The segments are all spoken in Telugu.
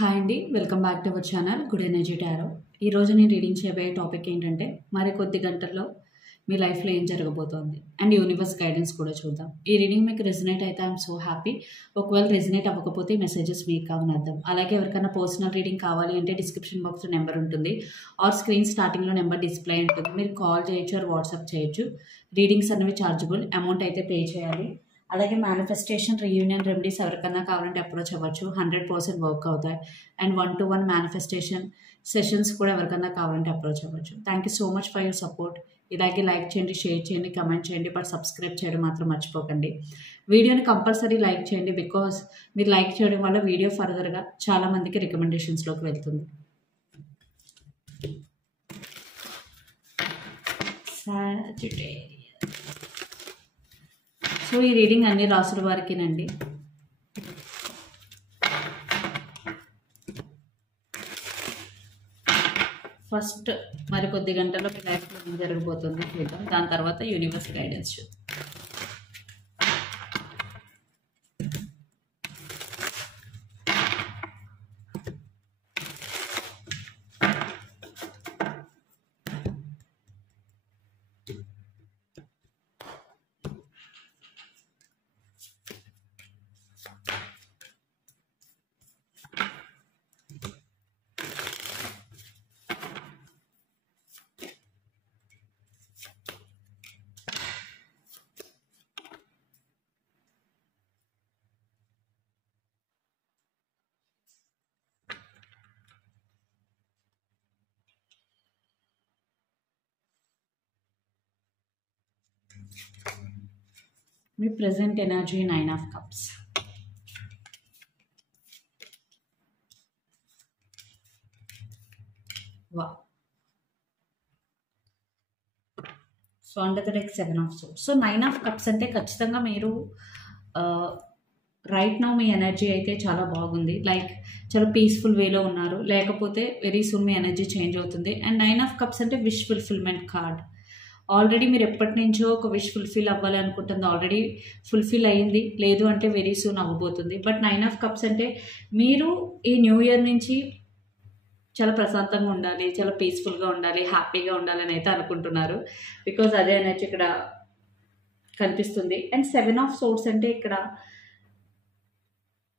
హాయ్ అండి. Welcome back to our channel good energy tarot. ఈరోజు నేను రీడింగ్ చేయబోయే టాపిక్ ఏంటంటే, మరి కొద్ది గంటల్లో మీ లైఫ్‌లో ఏం జరగబోతోంది అండ్ యూనివర్స్ గైడెన్స్ కూడా చూద్దాం. ఈ రీడింగ్ మీకు రెజొనేట్ అయితే ఐయామ్ సో హ్యాపీ. ఒకవేళ రెజొనేట్ అవ్వకపోతే ఈ మెసేజెస్ మీకు కావని అర్థం. అలాగే ఎవరికైనా పర్సనల్ రీడింగ్ కావాలి అంటే డిస్క్రిప్షన్ బాక్స్‌లో నెంబర్ ఉంటుంది ఆర్ స్క్రీన్ స్టార్టింగ్‌లో నెంబర్ డిస్ప్లే ఉంటుంది. మీరు కాల్ చేయొచ్చు ఆర్ వాట్సాప్ చేయొచ్చు. రీడింగ్స్ అనేవి చార్జబుల్. అమౌంట్ అయితే పే చేయాలి. అలాగే మేనిఫెస్టేషన్, రీయూనియన్ రెమెడీస్ ఎవరికన్నా కావాలంటే అప్రోచ్ అవ్వచ్చు. 100% వర్క్ అవుతాయి. అండ్ 1-to-1 మేనిఫెస్టేషన్ సెషన్స్ కూడా ఎవరికన్నా కావాలంటే అప్రోచ్ అవ్వచ్చు. Thank you so much for your support. ఇలాగే లైక్ చేయండి, షేర్ చేయండి, కమెంట్ చేయండి, బట్ సబ్స్క్రైబ్ చేయడం మాత్రం మర్చిపోకండి. వీడియోని కంపల్సరీ లైక్ చేయండి, బికాజ్ మీరు లైక్ చేయడం వల్ల వీడియో ఫర్దర్గా చాలామందికి రికమెండేషన్స్లోకి వెళ్తుంది. సాజిటేరియస్. సో ఈ రీడింగ్ అన్ని రాసుల వారికినండి. ఫస్ట్ మరి కొద్ది గంటల్లో మీ లైఫ్లో ఏం జరగబోతుంది చూద్దాం. దాని తర్వాత యూనివర్స్ గైడెన్స్ చూద్దాం. మీ ప్రెజెంట్ ఎనర్జీ 9 ఆఫ్ కప్స్. వా. So under the deck 7 of swords. So 9 of cups అంటే ఖచ్చితంగా మీరు రైట్ నౌ మీ ఎనర్జీ అయితే చాలా బాగుంది. లైక్ చాలా పీస్ఫుల్ వేలో ఉన్నారు. లేకపోతే వెరీ సూన్ మీ ఎనర్జీ చేంజ్ అవుతుంది. అండ్ 9 ఆఫ్ కప్స్ అంటే విష్ ఫుల్ఫిల్మెంట్ కార్డ్. ఆల్రెడీ మీరు ఎప్పటి నుంచో ఒక విష్ ఫుల్ఫిల్ అవ్వాలి అనుకుంటుంది. ఆల్రెడీ ఫుల్ఫిల్ అయ్యింది, లేదు అంటే వెరీ సూన్ అవ్వబోతుంది. బట్ 9 ఆఫ్ కప్స్ అంటే మీరు ఈ న్యూ ఇయర్ నుంచి చాలా ప్రశాంతంగా ఉండాలి, చాలా పీస్ఫుల్గా ఉండాలి, హ్యాపీగా ఉండాలని అయితే అనుకుంటున్నారు. బికాజ్ అదే ఎనర్జీ ఇక్కడ కనిపిస్తుంది. అండ్ 7 ఆఫ్ సోర్డ్స్ అంటే ఇక్కడ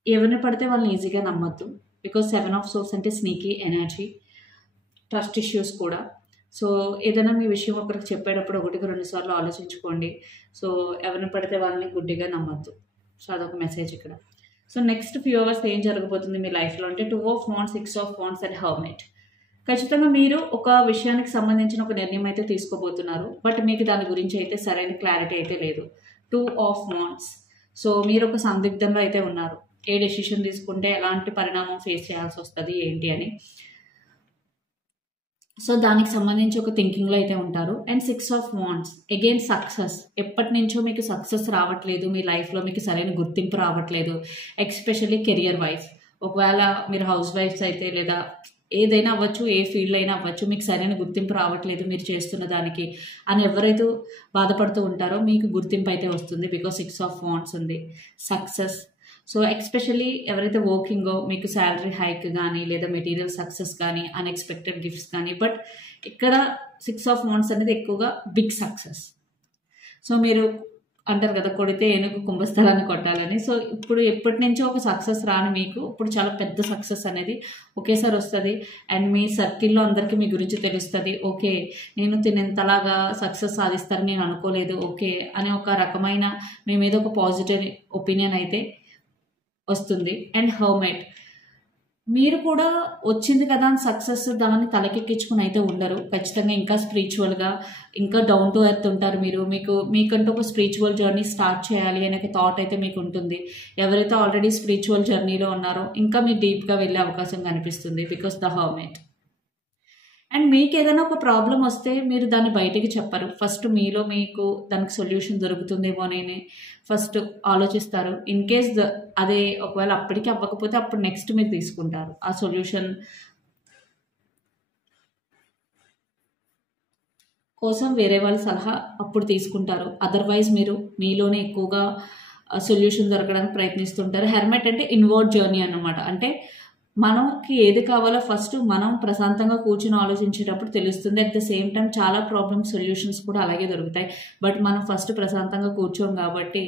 ఎవరిని పడితే వాళ్ళని ఈజీగా నమ్మద్దు. బికాజ్ 7 ఆఫ్ సోర్డ్స్ అంటే స్నీకీ ఎనర్జీ, ట్రస్ట్ ఇష్యూస్ కూడా. సో ఏదైనా మీ విషయం ఒకరికి చెప్పేటప్పుడు 1-2 సార్లు ఆలోచించుకోండి. సో ఎవరిని పడితే వాళ్ళని గుడ్డిగా నమ్మద్దు. సో అదొక మెసేజ్ ఇక్కడ. సో నెక్స్ట్ ఫ్యూ అవర్స్ ఏం జరగబోతుంది మీ లైఫ్లో అంటే 2 of wands, 6 of wands and hermit. ఖచ్చితంగా మీరు ఒక విషయానికి సంబంధించిన ఒక నిర్ణయం అయితే తీసుకోబోతున్నారు. బట్ మీకు దాని గురించి అయితే సరైన క్లారిటీ అయితే లేదు. 2 ఆఫ్ వాండ్స్. సో మీరు ఒక సందిగ్ధంలో అయితే ఉన్నారు. ఏ డెసిషన్ తీసుకుంటే ఎలాంటి పరిణామం ఫేస్ చేయాల్సి వస్తుంది ఏంటి అని. సో దానికి సంబంధించి ఒక థింకింగ్లో అయితే ఉంటారు. And 6 of wands again success. ఎప్పటి నుంచో మీకు సక్సెస్ రావట్లేదు, మీ లైఫ్లో మీకు సరైన గుర్తింపు రావట్లేదు, ఎస్పెషల్లీ కెరియర్ వైజ్. ఒకవేళ మీరు హౌస్ వైఫ్స్ అయితే లేదా ఏదైనా అవ్వచ్చు, ఏ ఫీల్డ్ అయినా అవ్వచ్చు, మీకు సరైన గుర్తింపు రావట్లేదు మీరు చేస్తున్న దానికి అని ఎవరైతే బాధపడుతూ ఉంటారో మీకు గుర్తింపు అయితే వస్తుంది. బికాజ్ 6 ఆఫ్ వాండ్స్ ఉంది, సక్సెస్. సో ఎస్పెషల్లీ ఎవరైతే వర్కింగో మీకు శాలరీ హైక్ కానీ లేదా మెటీరియల్ సక్సెస్ కానీ అన్ఎక్స్పెక్టెడ్ గిఫ్ట్స్ కానీ. బట్ ఇక్కడ 6 ఆఫ్ వాండ్స్ అనేది ఎక్కువగా బిగ్ సక్సెస్. సో మీరు అంటారు కదా, కొడితే ఏనుగు కుంభస్థలాన్ని కొట్టాలని. సో ఇప్పుడు ఎప్పటి నుంచో ఒక సక్సెస్ రాని మీకు ఇప్పుడు చాలా పెద్ద సక్సెస్ అనేది ఒకేసారి వస్తుంది. అండ్ మీ సర్కిల్లో అందరికీ మీ గురించి తెలుస్తుంది. ఓకే, నేను తినేంతలాగా సక్సెస్ సాధిస్తారని నేను అనుకోలేదు, ఓకే అనే ఒక రకమైన మీ మీద ఒక పాజిటివ్ ఒపీనియన్ అయితే వస్తుంది. అండ్ హర్మిట్, మీరు కూడా వచ్చింది కదా అని సక్సెస్ దాన్ని తలకెక్కించుకుని అయితే ఉండరు. ఖచ్చితంగా ఇంకా స్పిరిచువల్గా ఇంకా డౌన్ టు ఎర్త్ ఉంటారు. మీకంటూ ఒక స్పిరిచువల్ జర్నీ స్టార్ట్ చేయాలి అనే థాట్ అయితే మీకు ఉంటుంది. ఎవరైతే ఆల్రెడీ స్పిరిచువల్ జర్నీలో ఉన్నారో ఇంకా మీరు డీప్గా వెళ్ళే అవకాశం కనిపిస్తుంది. Because the hermit. అండ్ మీకు ఏదైనా ఒక ప్రాబ్లం వస్తే మీరు దాన్ని బయటికి చెప్పరు. ఫస్ట్ మీలో మీకు దానికి సొల్యూషన్ దొరుకుతుందేమో అని ఫస్ట్ ఆలోచిస్తారు. ఇన్ కేస్ అదే ఒకవేళ అప్పటికి అవ్వకపోతే అప్పుడు నెక్స్ట్ మీరు తీసుకుంటారు ఆ సొల్యూషన్ కోసం. వేరే వాళ్ళ సలహా అప్పుడు తీసుకుంటారు. అదర్వైజ్ మీరు మీలోనే ఎక్కువగా సొల్యూషన్ దొరకడానికి ప్రయత్నిస్తుంటారు. హెర్మిట్ అంటే ఇన్వర్డ్ జర్నీ అన్నమాట. అంటే మనకి ఏది కావాలో ఫస్ట్ మనం ప్రశాంతంగా కూర్చొని ఆలోచించేటప్పుడు తెలుస్తుంది. అట్ ద సేమ్ టైం చాలా ప్రాబ్లమ్ సొల్యూషన్స్ కూడా అలాగే దొరుకుతాయి. బట్ మనం ఫస్ట్ ప్రశాంతంగా కూర్చోం కాబట్టి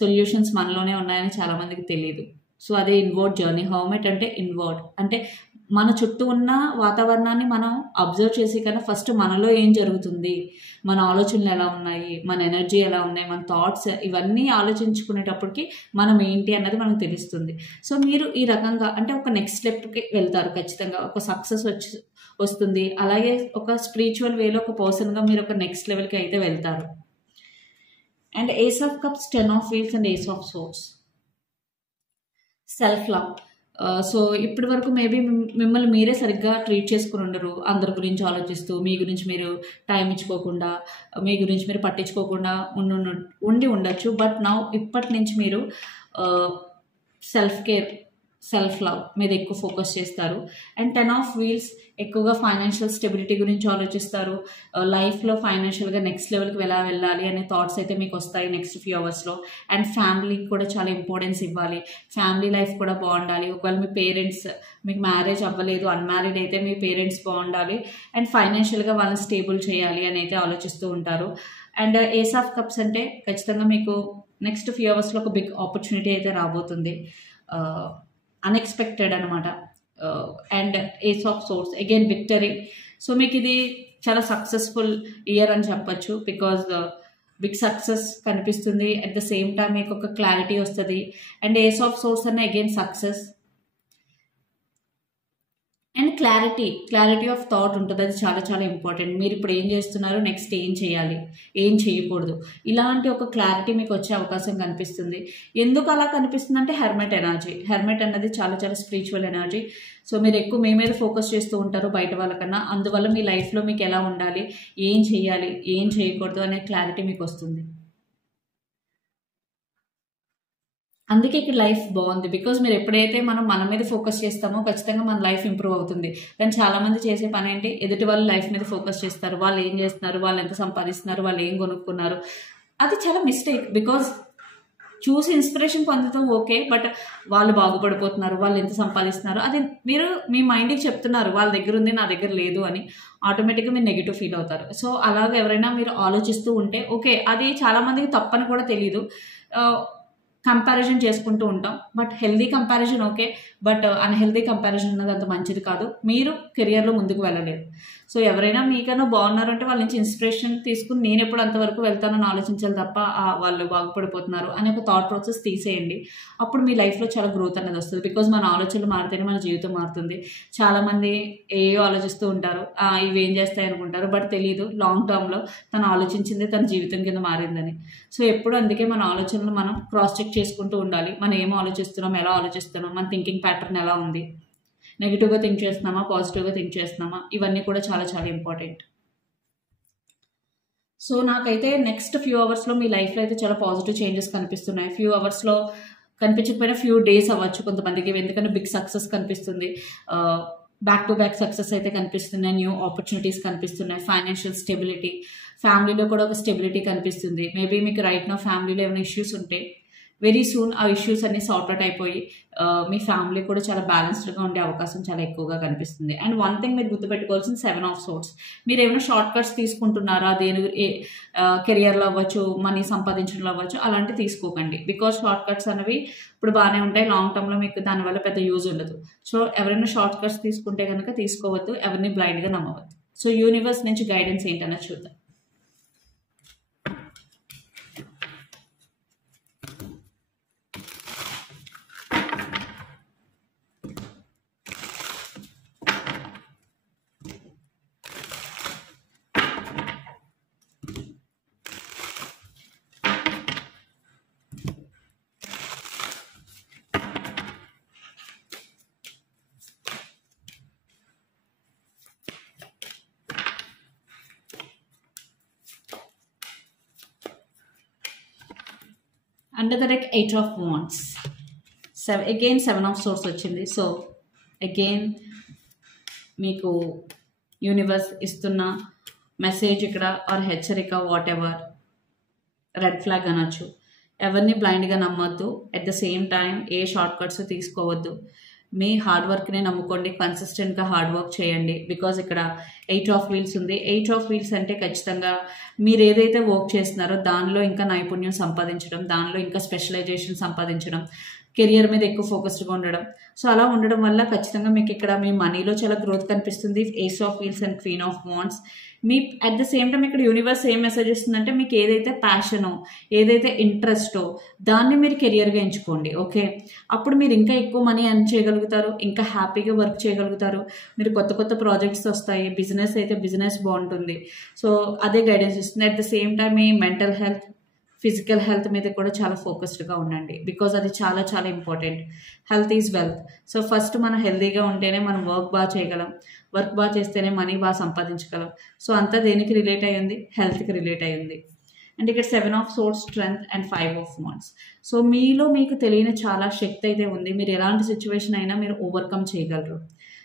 సొల్యూషన్స్ మనలోనే ఉన్నాయని చాలామందికి తెలియదు. సో అదే ఇన్వర్డ్ జర్నీ. హర్మిట్ అంటే ఇన్వర్డ్, అంటే మన చుట్టూ ఉన్న వాతావరణాన్ని మనం అబ్జర్వ్ చేసి కన్నా ఫస్ట్ మనలో ఏం జరుగుతుంది, మన ఆలోచనలు ఎలా ఉన్నాయి, మన ఎనర్జీ ఎలా ఉన్నాయి, మన థాట్స్, ఇవన్నీ ఆలోచించుకునేటప్పటికి మనం ఏంటి అన్నది మనకు తెలుస్తుంది. సో మీరు ఈ రకంగా అంటే ఒక నెక్స్ట్ స్టెప్కి వెళ్తారు ఖచ్చితంగా, ఒక సక్సెస్ వస్తుంది. అలాగే ఒక స్పిరిచువల్ వేలో ఒక పర్సన్గా మీరు ఒక నెక్స్ట్ లెవెల్కి అయితే వెళ్తారు. And ace of cups, 10 of wheels and ace of swords. Self love. So ఇప్పటి వరకు మేబీ మిమ్మల్ని మీరే సరిగ్గా ట్రీట్ చేసుకుని ఉండరు. అందరి గురించి ఆలోచిస్తూ, మీ గురించి మీరు టైం ఇచ్చుకోకుండా, మీ గురించి మీరు పట్టించుకోకుండా ఉండి ఉండొచ్చు. బట్ నౌ ఇప్పటి నుంచి మీరు సెల్ఫ్ కేర్, సెల్ఫ్ లవ్ మీద ఎక్కువ ఫోకస్ చేస్తారు. అండ్ 10 ఆఫ్ వీల్స్ ఎక్కువగా ఫైనాన్షియల్ స్టెబిలిటీ గురించి ఆలోచిస్తారు. లైఫ్లో ఫైనాన్షియల్గా నెక్స్ట్ లెవెల్కి ఎలా వెళ్ళాలి అనే థాట్స్ అయితే మీకు వస్తాయి నెక్స్ట్ ఫ్యూ అవర్స్లో. అండ్ ఫ్యామిలీకి కూడా చాలా ఇంపార్టెన్స్ ఇవ్వాలి, ఫ్యామిలీ లైఫ్ కూడా బాగుండాలి. ఒకవేళ మీ పేరెంట్స్, మీకు మ్యారేజ్ అవ్వలేదు, అన్మ్యారీడ్ అయితే మీ పేరెంట్స్ బాగుండాలి అండ్ ఫైనాన్షియల్గా వాళ్ళని స్టేబుల్ చేయాలి అని అయితే ఆలోచిస్తూ ఉంటారు. అండ్ ఏస్ ఆఫ్ కప్స్ అంటే ఖచ్చితంగా మీకు నెక్స్ట్ ఫ్యూ అవర్స్లో ఒక బిగ్ ఆపర్చునిటీ అయితే రాబోతుంది, అన్ఎక్స్పెక్టెడ్ అనమాట. And ace of swords again victory. So మీకు ఇది చాలా సక్సెస్ఫుల్ ఇయర్ అని చెప్పచ్చు, బికాజ్ బిగ్ సక్సెస్ కనిపిస్తుంది. అట్ ద సేమ్ టైం మీకు ఒక క్లారిటీ వస్తుంది. అండ్ ఏస్ ఆఫ్ సోర్స్ అన్న again success and clarity of thought ఉంటుంది. అది చాలా చాలా ఇంపార్టెంట్. మీరు ఇప్పుడు ఏం చేస్తున్నారు, నెక్స్ట్ ఏం చేయాలి, ఏం చేయకూడదు, ఇలాంటి ఒక క్లారిటీ మీకు వచ్చే అవకాశం కనిపిస్తుంది. ఎందుకు అలా కనిపిస్తుంది అంటే హెర్మెట్ ఎనర్జీ. హెర్మెట్ అన్నది చాలా చాలా స్పిరిచువల్ ఎనర్జీ. సో మీరు ఎక్కువ మీ మీద ఫోకస్ చేస్తూ ఉంటారు బయట వాళ్ళకన్నా. అందువల్ల మీ లైఫ్లో మీకు ఎలా ఉండాలి, ఏం చేయాలి, ఏం చేయకూడదు అనే క్లారిటీ మీకు వస్తుంది. అందుకే ఇక్కడ లైఫ్ బాగుంది, బికాజ్ మీరు ఎప్పుడైతే మనం మన మీద ఫోకస్ చేస్తామో ఖచ్చితంగా మన లైఫ్ ఇంప్రూవ్ అవుతుంది. కానీ చాలామంది చేసే పని ఏంటి, ఎదుటి వాళ్ళ లైఫ్ మీద ఫోకస్ చేస్తారు. వాళ్ళు ఏం చేస్తున్నారు, వాళ్ళు ఎంత సంపాదిస్తున్నారు, వాళ్ళు ఏం కొనుక్కున్నారు, అది చాలా మిస్టేక్. బికాజ్ చూసి ఇన్స్పిరేషన్ పొందుతాం ఓకే, బట్ వాళ్ళు బాగుపడిపోతున్నారు, వాళ్ళు ఎంత సంపాదిస్తున్నారు, అది మీరు మీ మైండ్కి చెప్తున్నారు వాళ్ళ దగ్గర ఉంది నా దగ్గర లేదు అని. ఆటోమేటిక్గా మీరు నెగిటివ్ ఫీల్ అవుతారు. సో అలాగే ఎవరైనా మీరు ఆలోచిస్తూ ఉంటే ఓకే, అది చాలామందికి తప్పని కూడా తెలియదు. కంపారిజన్ చేసుకుంటూ ఉంటాం, but healthy comparison okay, but unhealthy comparison అన్నది అంత మంచిది కాదు. మీరు కెరియర్లో ముందుకు వెళ్ళలేరు. సో ఎవరైనా మీకన్నా బాగున్నారంటే వాళ్ళ నుంచి ఇన్స్పిరేషన్ తీసుకుని నేను ఎప్పుడు అంతవరకు వెళ్తానని ఆలోచించాలి తప్ప వాళ్ళు బాగుపడిపోతున్నారు అనే ఒక థాట్ ప్రాసెస్ తీసేయండి. అప్పుడు మీ లైఫ్లో చాలా గ్రోత్ అనేది వస్తుంది. బికాజ్ మన ఆలోచనలు మారితేనే మన జీవితం మారుతుంది. చాలామంది ఏవో ఆలోచిస్తూ ఉంటారు, ఇవేం చేస్తాయి అనుకుంటారు, బట్ తెలియదు లాంగ్ టర్మ్లో తను ఆలోచించింది తన జీవితం కింద మారిందని. సో ఎప్పుడు అందుకే మన ఆలోచనలు మనం క్రాస్ చెక్ చేసుకుంటూ ఉండాలి. మనం ఏం ఆలోచిస్తున్నాం, ఎలా ఆలోచిస్తున్నాం, మన థింకింగ్ ప్యాటర్న్ ఎలా ఉంది, నెగిటివ్గా థింక్ చేస్తున్నామా, పాజిటివ్గా థింక్ చేస్తున్నామా, ఇవన్నీ కూడా చాలా చాలా ఇంపార్టెంట్. సో నాకైతే నెక్స్ట్ ఫ్యూ అవర్స్లో మీ లైఫ్లో అయితే చాలా పాజిటివ్ చేంజెస్ కనిపిస్తున్నాయి. ఫ్యూ అవర్స్లో కనిపించకపోయినా ఫ్యూ డేస్ అవ్వచ్చు కొంతమందికి, ఎందుకంటే బిగ్ సక్సెస్ కనిపిస్తుంది, బ్యాక్ టు బ్యాక్ సక్సెస్ అయితే కనిపిస్తున్నాయి, న్యూ ఆపర్చునిటీస్ కనిపిస్తున్నాయి, ఫైనాన్షియల్ స్టెబిలిటీ, ఫ్యామిలీలో కూడా ఒక స్టెబిలిటీ కనిపిస్తుంది. మేబీ మీకు రైట్ నా ఫ్యామిలీలో ఏమైనా ఇష్యూస్ ఉంటే వెరీ సూన్ ఆ ఇష్యూస్ అన్ని సార్ట్ అవుట్ అయిపోయి మీ ఫ్యామిలీ కూడా చాలా బ్యాలెన్స్డ్గా ఉండే అవకాశం చాలా ఎక్కువగా కనిపిస్తుంది. అండ్ వన్ థింగ్ మీరు గుర్తుపెట్టుకోవాల్సిన 7 ఆఫ్ సోర్స్. మీరు ఏమైనా షార్ట్ కట్స్ తీసుకుంటున్నారా, కెరియర్లో అవ్వచ్చు, మనీ సంపాదించడంలో అవ్వచ్చు, అలాంటివి తీసుకోకండి. బికాజ్ షార్ట్ కట్స్ అనేవి ఇప్పుడు బాగానే ఉంటాయి, లాంగ్ టర్మ్లో మీకు దానివల్ల పెద్ద యూజ్ ఉండదు. సో ఎవరైనా షార్ట్ కట్స్ తీసుకుంటే కనుక తీసుకోవద్దు, ఎవరిని బ్లైండ్గా నమ్మవద్దు. సో యూనివర్స్ నుంచి గైడెన్స్ ఏంటన్నది చూద్దాం. Under the deck 8 of wands. Again 7 of swords వచ్చింది. సో అగైన్ మీకు యూనివర్స్ ఇస్తున్న మెసేజ్ ఇక్కడ ఆర్ హెచ్చరిక, వాట్ ఎవర్, రెడ్ ఫ్లాగ్ అనొచ్చు. ఎవరిని బ్లైండ్గా నమ్మొద్దు. At the same time A short cuts తీసుకోవద్దు. మీ హార్డ్ వర్క్నే నమ్ముకోండి, కన్సిస్టెంట్గా హార్డ్ వర్క్ చేయండి. బికాజ్ ఇక్కడ 8 ఆఫ్ వీల్స్ ఉంది. 8 ఆఫ్ వీల్స్ అంటే ఖచ్చితంగా మీరు ఏదైతే వర్క్ చేస్తున్నారో దానిలో ఇంకా నైపుణ్యం సంపాదించడం, దానిలో ఇంకా స్పెషలైజేషన్ సంపాదించడం, కెరియర్ మీద ఎక్కువ ఫోకస్డ్గా ఉండడం. సో అలా ఉండడం వల్ల ఖచ్చితంగా మీకు ఇక్కడ మీ మనీలో చాలా గ్రోత్ కనిపిస్తుంది. Ace of wheels and queen of wands. మీ అట్ ద సేమ్ టైం ఇక్కడ యూనివర్స్ ఏం మెసేజ్ ఇస్తుందంటే మీకు ఏదైతే ప్యాషనో, ఏదైతే ఇంట్రెస్టో దాన్ని మీరు కెరియర్గా ఎంచుకోండి. ఓకే, అప్పుడు మీరు ఇంకా ఎక్కువ మనీ ఎర్న్ చేయగలుగుతారు, ఇంకా హ్యాపీగా వర్క్ చేయగలుగుతారు. మీరు కొత్త కొత్త ప్రాజెక్ట్స్ వస్తాయి. బిజినెస్ అయితే బిజినెస్ బాగుంటుంది. సో అదే గైడెన్స్ ఇస్తుంది. At the same time me mental health, physical health మీద కూడా చాలా ఫోకస్డ్గా ఉండండి. బికాజ్ అది చాలా చాలా important. Health is wealth. So first మనం హెల్తీగా ఉంటేనే మనం వర్క్ బాగా చేయగలం, వర్క్ బాగా చేస్తేనే మనీ బాగా సంపాదించగలం. సో అంతా దేనికి రిలేట్ అయ్యింది? హెల్త్కి రిలేట్ అయ్యింది. అండ్ ఇక్కడ 7 of swords, strength and 5 of wands. So మీలో మీకు తెలియని చాలా శక్తి అయితే ఉంది. మీరు ఎలాంటి సిచ్యువేషన్ అయినా మీరు ఓవర్కమ్ చేయగలరు.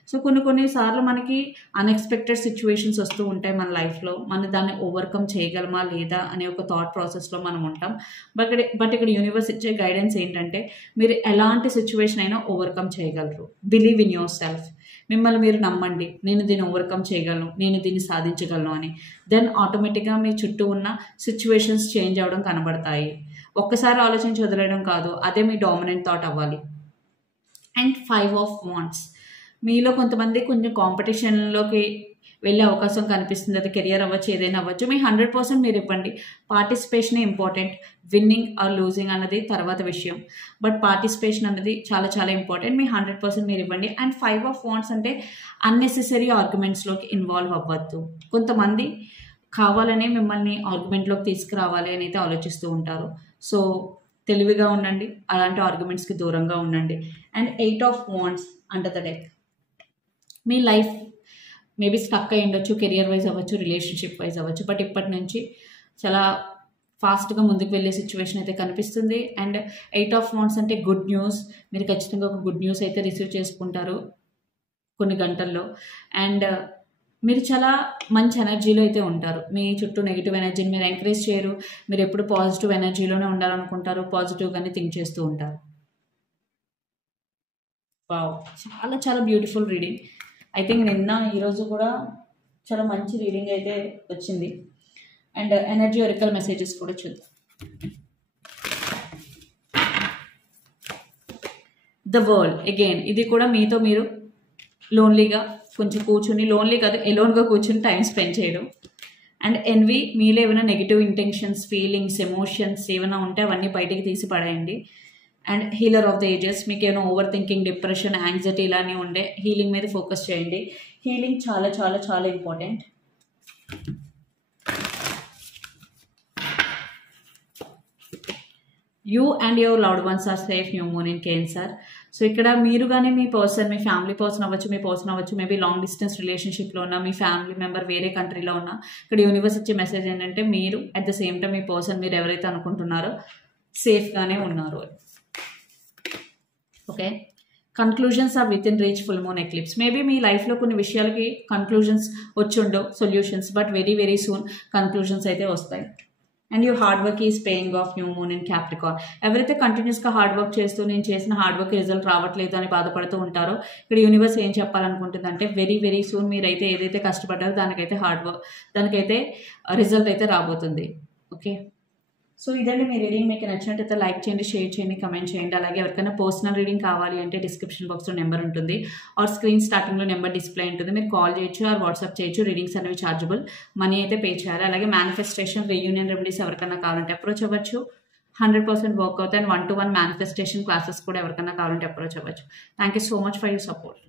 సో కొన్నిసార్లు మనకి అన్ఎక్స్పెక్టెడ్ సిచ్యువేషన్స్ వస్తూ ఉంటాయి మన లైఫ్లో. మనం దాన్ని ఓవర్కమ్ చేయగలమా లేదా అనే ఒక థాట్ ప్రాసెస్లో మనం ఉంటాం. బట్ ఇక్కడ యూనివర్స్ ఇచ్చే గైడెన్స్ ఏంటంటే మీరు ఎలాంటి సిచ్యువేషన్ అయినా ఓవర్కమ్ చేయగలరు. Believe in your self. మిమ్మల్ని మీరు నమ్మండి, నేను దీన్ని ఓవర్కమ్ చేయగలను, నేను దీన్ని సాధించగలను అని. దెన్ ఆటోమేటిక్గా మీ చుట్టూ ఉన్న సిచ్యువేషన్స్ చేంజ్ అవ్వడం కనబడతాయి. ఒక్కసారి ఆలోచించి వదిలేయడం కాదు, అదే మీ డామినెంట్ థాట్ అవ్వాలి. And 5 of wands. మీలో కొంతమంది కొంచెం కాంపిటీషన్లోకి వెళ్ళే అవకాశం కనిపిస్తుంది. అది కెరియర్ అవ్వచ్చు, ఏదైనా అవ్వచ్చు. మీ 100% మీరు ఇవ్వండి. పార్టిసిపేషనే ఇంపార్టెంట్. విన్నింగ్ ఆర్ లూజింగ్ అన్నది తర్వాత విషయం. బట్ పార్టిసిపేషన్ అనేది చాలా చాలా ఇంపార్టెంట్. మీ 100% మీరు ఇవ్వండి. అండ్ 5 ఆఫ్ వాండ్స్ అంటే అన్నెసెసరీ ఆర్గ్యుమెంట్స్లోకి ఇన్వాల్వ్ అవ్వద్దు. కొంతమంది కావాలనే మిమ్మల్ని ఆర్గ్యుమెంట్లోకి తీసుకురావాలి అని అయితే ఆలోచిస్తూ ఉంటారు. సో తెలివిగా ఉండండి, అలాంటి ఆర్గ్యుమెంట్స్కి దూరంగా ఉండండి. And 8 of wands under the deck. Me life maybe stuck అయి ఉండొచ్చు, కెరియర్ వైజ్ అవ్వచ్చు, రిలేషన్షిప్ వైజ్ అవ్వచ్చు. బట్ ఇప్పటి నుంచి చాలా ఫాస్ట్గా ముందుకు వెళ్ళే సిచ్యువేషన్ అయితే కనిపిస్తుంది. అండ్ 8 ఆఫ్ వాండ్స్ అంటే గుడ్ న్యూస్. మీరు ఖచ్చితంగా ఒక గుడ్ న్యూస్ అయితే రిసీవ్ చేసుకుంటారు కొన్ని గంటల్లో. అండ్ మీరు చాలా మంచి ఎనర్జీలో అయితే ఉంటారు. మీ చుట్టూ నెగిటివ్ ఎనర్జీని మీరు ఎంకరేజ్ చేయరు. మీరు ఎప్పుడు పాజిటివ్ ఎనర్జీలోనే ఉండాలనుకుంటారు, పాజిటివ్గానే థింక్ చేస్తూ ఉంటారు. వావ్, చాలా చాలా బ్యూటిఫుల్ రీడింగ్. ఐ థింక్ నిన్న ఈరోజు కూడా చాలా మంచి రీడింగ్ అయితే వచ్చింది. అండ్ ఎనర్జీ ఒరికల్ మెసేజెస్ కూడా చూద్దాం. The world again. ఇది కూడా మీతో మీరు లోన్లీగా కొంచెం కూర్చుని, లోన్లీ కాదు ఎలోన్గా కూర్చుని టైం స్పెండ్ చేయడం. And envy. మీలో ఏమైనా నెగిటివ్ ఇంటెన్షన్స్, ఫీలింగ్స్, ఎమోషన్స్ ఏమైనా ఉంటే అవన్నీ బయటికి తీసి పడేయండి. And healer of the ages. మీకు ఏమైనా ఓవర్ థింకింగ్, డిప్రెషన్, యాంగ్జైటీ ఇలానే ఉండే హీలింగ్ మీద ఫోకస్ చేయండి. హీలింగ్ చాలా చాలా చాలా important. You and your loved ones are safe. New moon in Cancer. So ఇక్కడ మీరు కానీ మీ పర్సన్, మీ ఫ్యామిలీ పర్సన్ అవ్వచ్చు, మీ పర్సన్ అవ్వచ్చు, మేబీ లాంగ్ డిస్టెన్స్ రిలేషన్షిప్లో ఉన్న మీ ఫ్యామిలీ మెంబర్ వేరే కంట్రీలో ఉన్న, ఇక్కడ యూనివర్స్ ఇచ్చే మెసేజ్ ఏంటంటే మీరు అట్ ద సేమ్ టైం మీ పర్సన్ మీరు ఎవరైతే అనుకుంటున్నారో సేఫ్గానే ఉన్నారు. Okay, conclusions are within reach full moon eclipse. Maybe మీ లైఫ్లో కొన్ని విషయాలకి కన్క్లూజన్స్ వచ్చుండో, solutions, but very very soon conclusions అయితే వస్తాయి. And you hard work is paying off. New moon in Capricorn. ఎవరైతే కంటిన్యూస్గా హార్డ్ వర్క్ చేస్తూ నేను చేసిన హార్డ్ వర్క్ రిజల్ట్ రావట్లేదు అని బాధపడుతూ ఉంటారో, ఇక్కడ యూనివర్స్ ఏం చెప్పాలనుకుంటుందంటే వెరీ వెరీ సూన్ మీరైతే ఏదైతే కష్టపడ్డారో దానికైతే రిజల్ట్ అయితే రాబోతుంది. ఓకే, సో ఇదండి మీ రీడింగ్. మీకు నచ్చినట్టయితే లైక్ చేయండి, షేర్ చేయండి, కమెంట్ చేయండి. అలాగే ఎవరికైనా పర్సనల్ రీడింగ్ కావాలి అంటే డిస్క్రిప్షన్ బాక్స్లో నెంబర్ ఉంటుంది, ఆర్ స్క్రీన్ స్టార్టింగ్లో నెంబర్ డిస్ప్లే ఉంటుంది. మీరు కాల్ చేయొచ్చు ఆర్ వాట్సాప్ చేయొచ్చు. రీడింగ్స్ అనేవి చార్జబుల్, మనీ అయితే పే చేయాలి. అలాగే మేనిఫెస్టేషన్, రీయూనియన్ రెమెడీస్ ఎవరికైనా కావాలంటే అప్రోచ్ అవ్వచ్చు. 100% వర్క్ అవుతాయి. అండ్ 1-to-1 మేనిఫెస్టేషన్ క్లాసెస్ కూడా ఎవరికైనా కావాలంటే అప్రోచ్ అవ్వచ్చు. Thank you so much for your support.